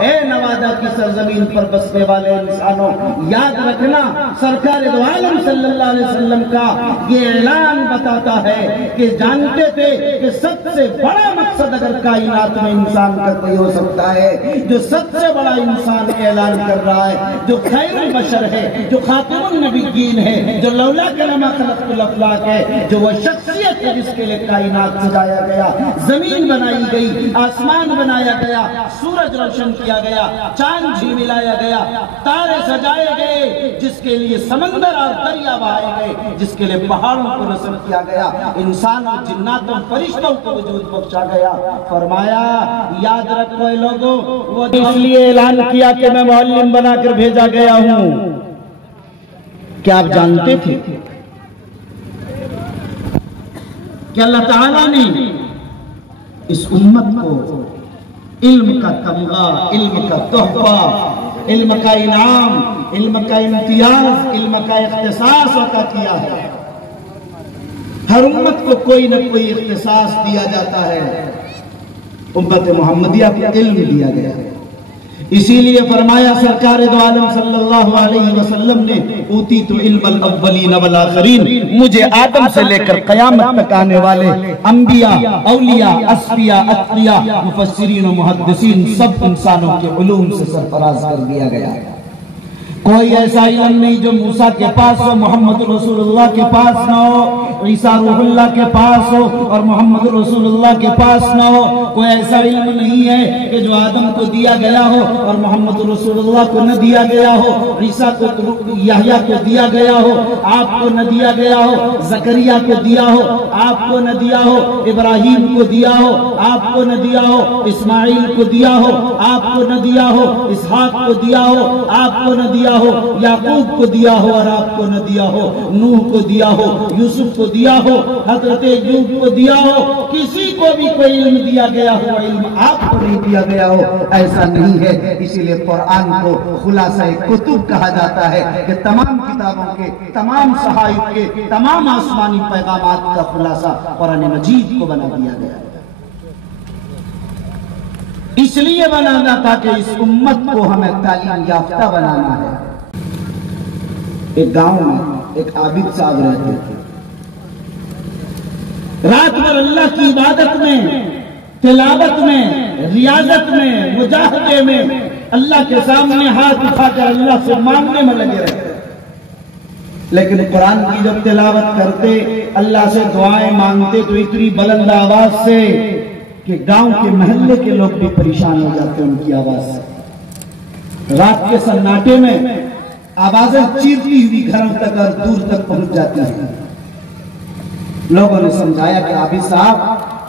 اے نوادہ کی سرزمین پر بسنے والے انسانوں، یاد رکھنا سرکار دو عالم صلی اللہ علیہ وسلم کا یہ اعلان بتاتا ہے کہ جانتے تھے کہ سب سے بڑا مقصد اگر کائنات میں انسان کا کوئی ہو سکتا ہے، جو سب سے بڑا انسان اعلان کر رہا ہے، جو خیر البشر ہے، جو خاتم النبیین ہے، جو لولا کلمہ خلقت الافلاک ہے، جو وہ شخصیت ہے جس کے لیے کائنات سجایا گیا، زمین بنائی گئی، آسمان بنایا گیا، سورج روشن کیا گیا، چاند جھی ملایا گیا، تارے سجائے گئے، جس کے لیے سمندر اور دریا بہائے گئے، جس کے لیے پہاڑوں کو نصب کیا گیا، انسان اور جناتوں فرشتوں کو وجود بخشا گیا۔ فرمایا یاد رکھو اے لوگوں، وہ اس لیے اعلان کیا کہ میں معلم بنا کر بھیجا گیا ہوں۔ کیا آپ جانتے تھے کہ اللہ تعالیٰ نے اس امت کو علم کا تمغہ، علم کا تحفہ، علم کا انعام، علم کا امتیاز، علم کا اختصاص عطا کیا ہے۔ ہر امت کو کوئی نہ کوئی اختصاص دیا جاتا ہے، امت محمدیہ کو علم دیا گیا ہے۔ اسی لیے فرمایا سرکار دو عالم صلی اللہ علیہ وسلم نے اوتیت علم الاولین والآخرین، مجھے آدم سے لے کر قیامت تک آنے والے انبیاء، اولیاء، اصفیاء، اتقیاء، مفسرین و محدثین سب انسانوں کے علوم سے سرفراز کر دیا گیا ہے۔ کوئی ایسا علم نہیں جو موسیٰ کے پاس ہو، محمد رسول اللہ کے پاس نہ ہو، عیسیٰ روح اللہ کے پاس ہو اور محمد رسول اللہ کے پاس نہ ہو۔ کوئی ایسا علم نہیں ہے کہ جو آدم کو دیا گیا ہو اور محمد رسول اللہ کو نہ دیا گیا ہو، عیسیٰ کو، یحییٰ کو دیا گیا ہو، آپ کو نہ دیا گیا ہو، زکریا کو دیا ہو، آپ کو نہ دیا ہو، ابراہیم کو دیا ہو، آپ کو نہ دیا ہو، اسماعیل کو دیا ہو، آپ کو نہ دیا ہو، اسحاق کو دیا ہو، آپ کو نہ دیا ہو، یعقوب کو دیا ہو اور آپ کو نہ دیا ہو، نوح کو دیا ہو، یوسف کو دیا ہو، حضرت ایوب کو دیا ہو۔ کسی کو بھی کوئی علم دیا گیا ہو، علم آپ کو نہیں دیا گیا ہو، ایسا نہیں ہے۔ اسی لیے قرآن کو خلاصہ کتب کہا جاتا ہے کہ تمام کتابوں کے، تمام صحائف کے، تمام آسمانی پیغامات کا خلاصہ قرآن مجید کو بنا دیا گیا ہے۔ اس لیے بنانا تھا کہ اس امت کو ہمیں تعلیم یافتہ بنانا ہے۔ ایک گاؤں میں ایک عابد صاحب رہتے تھے، رات بھر اللہ کی عبادت میں، تلاوت میں، ریاضت میں، مجاہدے میں، اللہ کے سامنے ہاتھ اٹھا کر اللہ سے مانگنے میں لگے رہتے، لیکن قرآن کی جب تلاوت کرتے، اللہ سے دعائیں مانگتے تو اتنی بلند آواز سے کہ گاؤں کے محلے کے لوگ بھی پریشان ہو جاتے ان کی آواز سے۔ رات کے سناٹے میں آوازیں چیرتی ہوئی گھروں تک اور دور تک پہنچ جاتی ہیں۔ لوگوں نے سمجھایا کہ عابد صاحب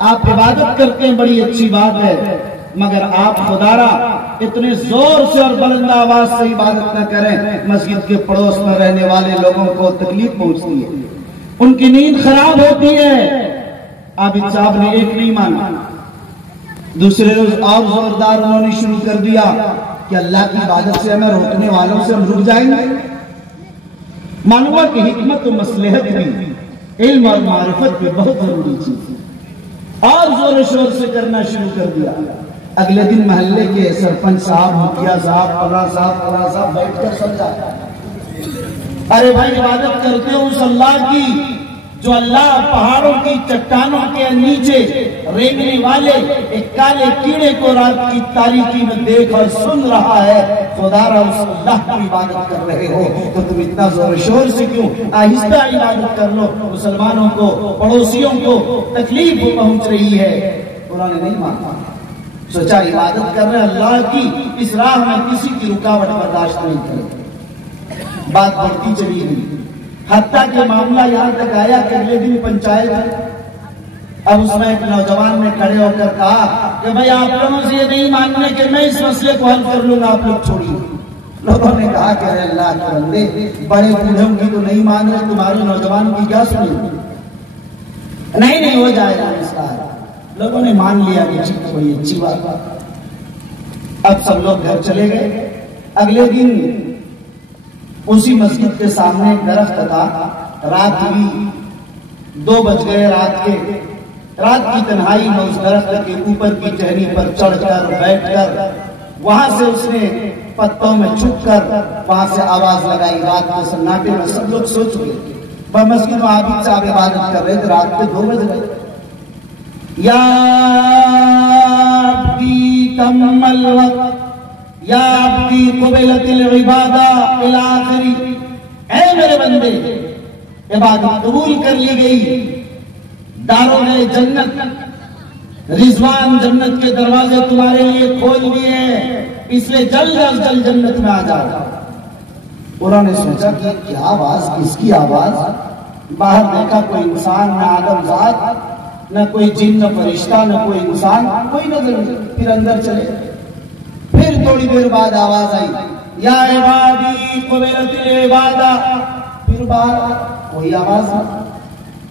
آپ عبادت کرتے ہیں، بڑی اچھی بات ہے، مگر آپ خدا را اتنے زور سے اور بلند آواز سے عبادت نہ کریں، مسجد کے پڑوس میں رہنے والے لوگوں کو تکلیف پہنچتی ہے، ان کی نیند خراب ہوتی ہے۔ عابد صاحب نے ایک نہیں مانا، دوسرے روز اور زوردار انہوں نے شروع کر دیا کہ اللہ کی عبادت سے ہمیں روکنے والوں سے ہم رک جائیں گے۔ معلوم ہے کہ حکمت و مصلحت بھی علم اور معرفت بھی بہت ضروری چیز ہے، اور زور و شور سے کرنا شروع کر دیا۔ اگلے دن محلے کے سرپنچ صاحب، مکھیا صاحب، فلاں صاحب بیٹھ کر سمجھایا، ارے بھائی عبادت کرتے ہو اس اللہ کی جو اللہ پہاڑوں کی چٹانوں کے نیچے رینگنے والے ایک کالے کیڑے کو رات کی تاریکی میں دیکھ اور سن رہا ہے، خدا را اس اللہ کی عبادت کر رہے ہو تو تم اتنا زور شور سے کیوں؟ آہستہ عبادت کر لو، مسلمانوں کو، پڑوسیوں کو تکلیف پہنچ رہی ہے۔ انہوں نے نہیں مانا، سوچا عبادت کر رہے اللہ کی، اس راہ میں کسی کی رکاوٹ برداشت نہیں کرے۔ بات بڑھتی چلی گئی، حتیٰ کہ معاملہ یہاں تک آیا کہ اگلے دن پنچایت، اب اس میں ایک نوجوان نے کھڑے ہو کر کہا کہ بھئی آپ لوگوں سے یہ نہیں ماننے کہ میں اس مسئلے کو حل کر لوں گا، آپ لوگ چھوڑیے۔ لوگوں نے کہا کہ اے اللہ کے بندے، بڑے بوڑھوں کی تو نہیں مان رہے، تمہاری نوجوان کی کیا سنی؟ نہیں ہو جائے گا اس کا۔ لوگوں نے مان لیا کہ ٹھیک ہے، بڑی اچھی بات۔ اب سب لوگ گھر چلے گئے۔ اگلے دن اسی مسجد کے سامنے ایک درخت تھا، رات ہوئی، 2 بج گئے رات کے، رات کی تنہائی میں اس درخت کے اوپر کی ٹہنی پر چڑھ کر بیٹھ کر وہاں سے اس نے پتوں میں چھپ کر وہاں سے آواز لگائی. رات کے سناٹے میں سب لوگ سو چکے. مسجد میں عابد صاحب عبادت کر رہے تھے. رات کے 2 بج گئے. یا عبدی تم الوقت یا عبدی قبلت العبادہ الی آخری. اے میرے بندے عبادت قبول کر لی گئی. داروں جنت رضوان جنت کے دروازے تمہارے لیے کھول دیے, اس لیے جلد از جلد جنت میں آ جاؤ. انہوں نے سوچا کہ کیا آواز, کس کی آواز؟ باہر دیکھا کوئی انسان, نہ آدم ذات, نہ کوئی جن, نہ فرشتہ, نہ کوئی انسان, کوئی نظر نہیں. پھر اندر چلے. پھر تھوڑی دیر بعد آواز آئی, یا عبادی قبلت العبادہ. پھر باہر کوئی آواز نہیں.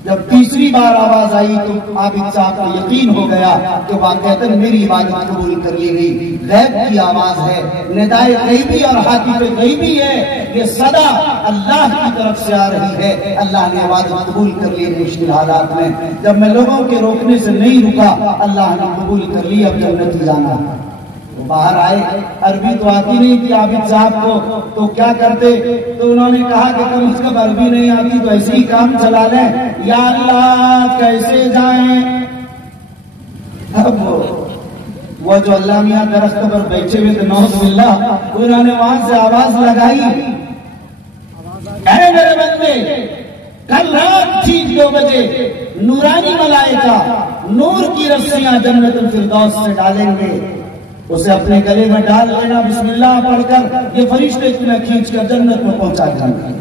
جب تیسری بار آواز آئی تو عابد صاحب کو یقین ہو گیا کہ واقعتاً میری عبادت قبول کر لی گئی. غیب کی آواز ہے, ندائے غیبی اور حاطب غیبی ہے. یہ صدا اللہ کی طرف سے آ رہی ہے. اللہ نے عبادت قبول کر لی مشکل حالات میں. جب میں لوگوں کے روکنے سے نہیں رکا, اللہ نے قبول کر لی. اب جنت ہی جانا. باہر آئے. عربی تو آتی نہیں تھی عابد صاحب کو, تو کیا کرتے؟ تو انہوں نے کہا کہ کم از کم عربی نہیں آتی تو ایسے ہی کام چلا لیں. یا اللہ کیسے جائیں؟ اب وہ جو اللہ میاں درخت پر بیٹھے ہوئے تھے نعوذ باللہ, انہوں نے وہاں سے آواز لگائی, اے میرے بندے کل رات ٹھیک 2 بجے نورانی ملائکہ نور کی رسیاں جنت الفردوس سے ڈالیں گے. اسے اپنے گلے میں ڈال لینا, بسم اللہ پڑھ کر. یہ فرشتے تمہیں کھینچ کر جنت میں پہنچا دیں گے.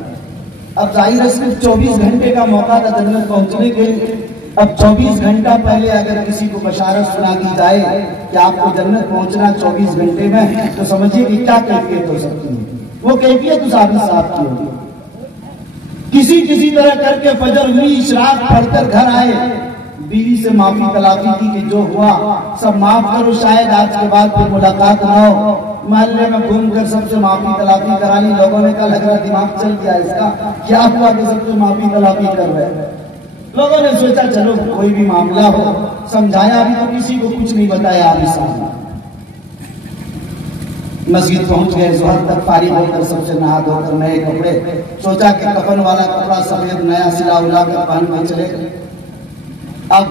اب ظاہر ہے صرف 24 گھنٹے کا موقع تھا جنت پہنچنے کے لیے. اب 24 گھنٹہ پہلے اگر کسی کو بشارت سنا دی جائے کہ آپ کو جنت پہنچنا 24 گھنٹے میں, تو سمجھیے کہ کیا کیفیت ہو سکتی ہے. وہ کیفیت اس عابد صاحب کی ہوگی. کسی طرح کر کے فجر ہوئی, اشراق پڑھ کر گھر آئے. بیوی سے معافی طلبی کی کہ جو ہوا سب معاف کرو, شاید آج کے بعد پھر ملاقات نہ ہو. محلے میں گھوم کر سب سے معافی طلبی کرانی. لوگوں نے کہا لگ رہا دماغ چل گیا اس کا, کیا ہوا کہ سب سے معافی طلبی کر رہے ہیں. لوگوں نے سوچا چلو کوئی بھی معاملہ ہو, سمجھایا بھی تو کسی کو کچھ نہیں بتایا. آپ صاحب مسجد پہنچ گئے. ظہر تک فارغ ہو کر سب سے نہا دھو کر نئے کپڑے, سوچا کہ کفن والا کپڑا سفید نیا سلا الا کر پہن کے چلے. اب